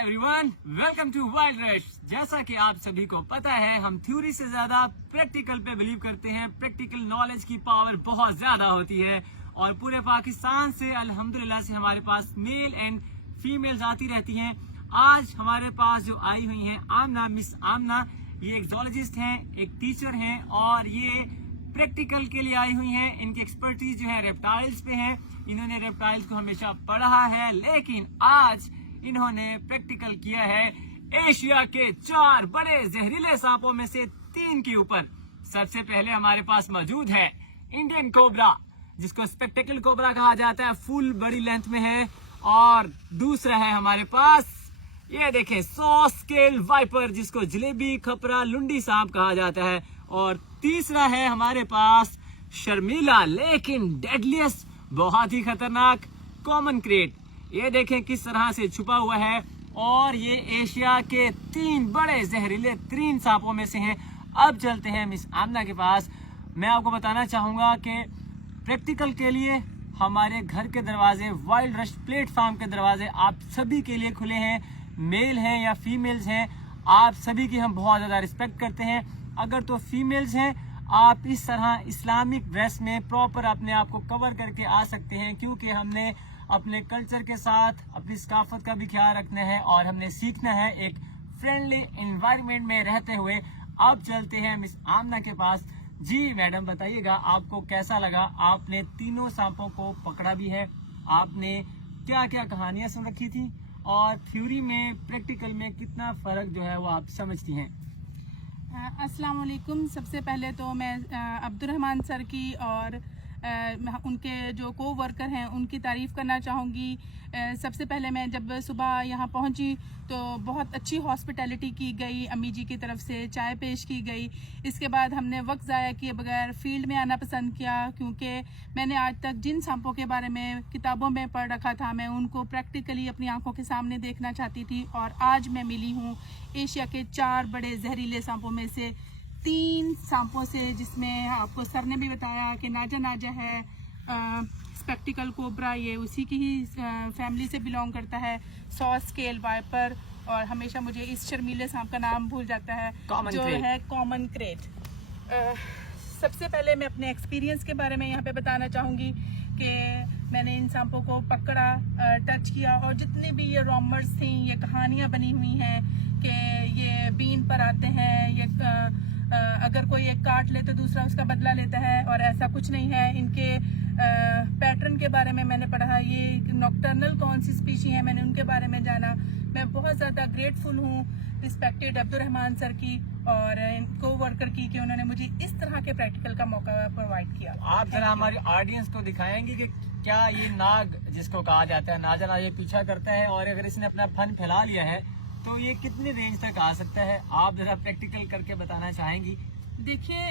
Everyone, welcome to wild rush. जैसा कि आप सभी को पता है, हम थ्योरी से ज्यादा प्रैक्टिकल पे बिलीव करते हैं। प्रैक्टिकल नॉलेज की पावर बहुत ज्यादा होती है और पूरे पाकिस्तान से अल्हम्दुलिल्लाह से हमारे पास मेल एंड फीमेल्स आती रहती हैं। आज हमारे पास जो आई हुई हैं आमना, मिस आमना, ये एक जोलॉजिस्ट हैं, एक टीचर हैं और ये प्रैक्टिकल के लिए आई हुई हैं। इनकी एक्सपर्टीज जो है रेप्टाइल्स पे है। इन्होंने रेप्टाइल्स को हमेशा पढ़ा है, लेकिन आज इन्होंने प्रैक्टिकल किया है एशिया के 4 बड़े जहरीले सांपों में से 3 के ऊपर। सबसे पहले हमारे पास मौजूद है इंडियन कोबरा, जिसको स्पेक्टेकल कोबरा कहा जाता है, फुल बड़ी लेंथ में है। और दूसरा है हमारे पास, ये देखें, 100 स्केल वाइपर, जिसको जलेबी, खपरा, लुंडी सांप कहा जाता है। और तीसरा है हमारे पास शर्मीला लेकिन डेडलीस्ट, बहुत ही खतरनाक कॉमन क्रेट। ये देखें किस तरह से छुपा हुआ है। और ये एशिया के 3 बड़े जहरीले 3 सांपों में से हैं। अब चलते हैं मिस आमना के पास। मैं आपको बताना चाहूंगा कि प्रैक्टिकल के लिए हमारे घर के दरवाजे, वाइल्ड रश प्लेटफॉर्म के दरवाजे आप सभी के लिए खुले हैं। मेल हैं या फीमेल्स हैं, आप सभी की हम बहुत ज्यादा रिस्पेक्ट करते हैं। अगर तो फीमेल्स हैं, आप इस तरह इस्लामिक ड्रेस में प्रॉपर अपने आप को कवर करके आ सकते हैं, क्योंकि हमने अपने कल्चर के साथ अपनी सकाफत का भी ख्याल रखना है और हमने सीखना है एक फ्रेंडली एनवायरनमेंट में रहते हुए। अब चलते हैं मिस आमना के पास। जी मैडम, बताइएगा आपको कैसा लगा? आपने तीनों सांपों को पकड़ा भी है, आपने क्या क्या कहानियां सुन रखी थी और थ्योरी में प्रैक्टिकल में कितना फर्क जो है वो आप समझती हैं? अस्सलाम वालेकुम। सबसे पहले तो मैं अब्दुर्रहमान सर की और उनके जो को वर्कर हैं उनकी तारीफ़ करना चाहूँगी। सबसे पहले मैं जब सुबह यहाँ पहुँची तो बहुत अच्छी हॉस्पिटैलिटी की गई, अम्मी जी की तरफ से चाय पेश की गई। इसके बाद हमने वक्त ज़ाया किए बगैर फील्ड में आना पसंद किया, क्योंकि मैंने आज तक जिन सांपों के बारे में किताबों में पढ़ रखा था, मैं उनको प्रैक्टिकली अपनी आंखों के सामने देखना चाहती थी। और आज मैं मिली हूँ एशिया के 4 बड़े जहरीले सांपों में से 3 सांपों से, जिसमें आपको सर ने भी बताया कि नाजा है, स्पेक्टिकल कोबरा ये उसी की ही फैमिली से बिलोंग करता है, 100 स्केल वाइपर, और हमेशा मुझे इस शर्मीले सांप का नाम भूल जाता है जो है कॉमन क्रेट। सबसे पहले मैं अपने एक्सपीरियंस के बारे में यहाँ पे बताना चाहूँगी कि मैंने इन सांपों को पकड़ा, टच किया, और जितनी भी ये रॉमर्स थी, ये कहानियाँ बनी हुई हैं कि ये बीन पर आते हैं, ये अगर कोई एक काट ले तो दूसरा उसका बदला लेता है, और ऐसा कुछ नहीं है। इनके पैटर्न के बारे में मैंने पढ़ा, ये नॉक्टर्नल कौन सी स्पीशी है मैंने उनके बारे में जाना। मैं बहुत ज़्यादा ग्रेटफुल हूँ रिस्पेक्टेड अब्दुर्रहमान सर की और को वर्कर की कि उन्होंने मुझे इस तरह के प्रैक्टिकल का मौका प्रोवाइड किया। आप जरा हमारी ऑडियंस को दिखाएंगे कि क्या ये नाग, जिसको कहा जाता है नाजा, ये पीछा करता है और अगर इसने अपना फन फैला लिया है तो ये कितनी रेंज तक आ सकता है? आप जरा प्रैक्टिकल करके बताना चाहेंगी? देखिए,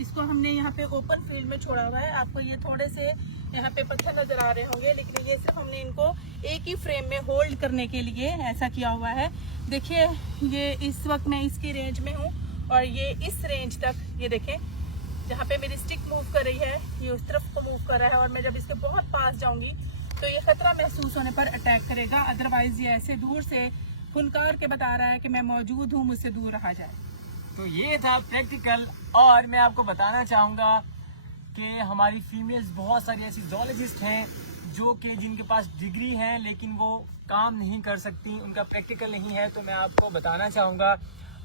इसको हमने यहाँ पे ओपन फील्ड में छोड़ा हुआ है। आपको ये थोड़े से यहाँ पे पत्थर नजर आ रहे होंगे, लेकिन ये सिर्फ हमने इनको एक ही फ्रेम में होल्ड करने के लिए ऐसा किया हुआ है। देखिए, ये इस वक्त मैं इसकी रेंज में हूँ और ये इस रेंज तक, ये देखें, जहाँ पे मेरी स्टिक मूव कर रही है ये उस तरफ को मूव कर रहा है, और मैं जब इसके बहुत पास जाऊंगी तो ये खतरा महसूस होने पर अटैक करेगा। अदरवाइज ये ऐसे दूर से फुनकार के बता रहा है कि मैं मौजूद हूँ, मुझसे दूर रहा जाए। तो ये था प्रैक्टिकल। और मैं आपको बताना चाहूँगा कि हमारी फीमेल्स बहुत सारी ऐसी जोलॉजिस्ट हैं जो कि जिनके पास डिग्री है लेकिन वो काम नहीं कर सकती, उनका प्रैक्टिकल नहीं है। तो मैं आपको बताना चाहूँगा,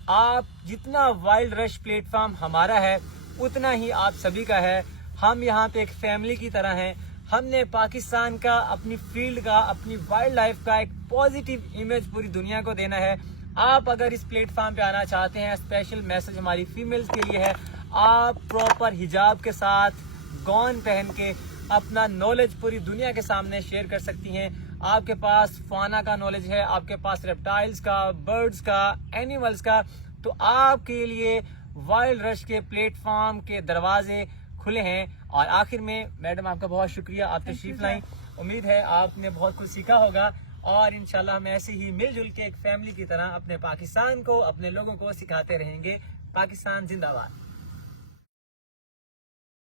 आप जितना वाइल्ड रश प्लेटफॉर्म हमारा है उतना ही आप सभी का है। हम यहाँ पे एक फैमिली की तरह हैं। हमने पाकिस्तान का, अपनी फील्ड का, अपनी वाइल्ड लाइफ का एक पॉजिटिव इमेज पूरी दुनिया को देना है। आप अगर इस प्लेटफॉर्म पे आना चाहते हैं, स्पेशल मैसेज हमारी फीमेल्स के लिए है, आप प्रॉपर हिजाब के साथ गॉन पहन के अपना नॉलेज पूरी दुनिया के सामने शेयर कर सकती हैं। आपके पास फाना का नॉलेज है, आपके पास रेप्टाइल्स का, बर्ड्स का, एनिमल्स का, तो आपके लिए वाइल्ड रश के प्लेटफॉर्म के दरवाजे खुले हैं। और आखिर में मैडम, आपका बहुत शुक्रिया, आप तशरीफ लाई। उम्मीद है आपने बहुत कुछ सीखा होगा और इंशाल्लाह हम ऐसे ही मिलजुल के एक फैमिली की तरह अपने पाकिस्तान को, अपने लोगों को सिखाते रहेंगे। पाकिस्तान जिंदाबाद।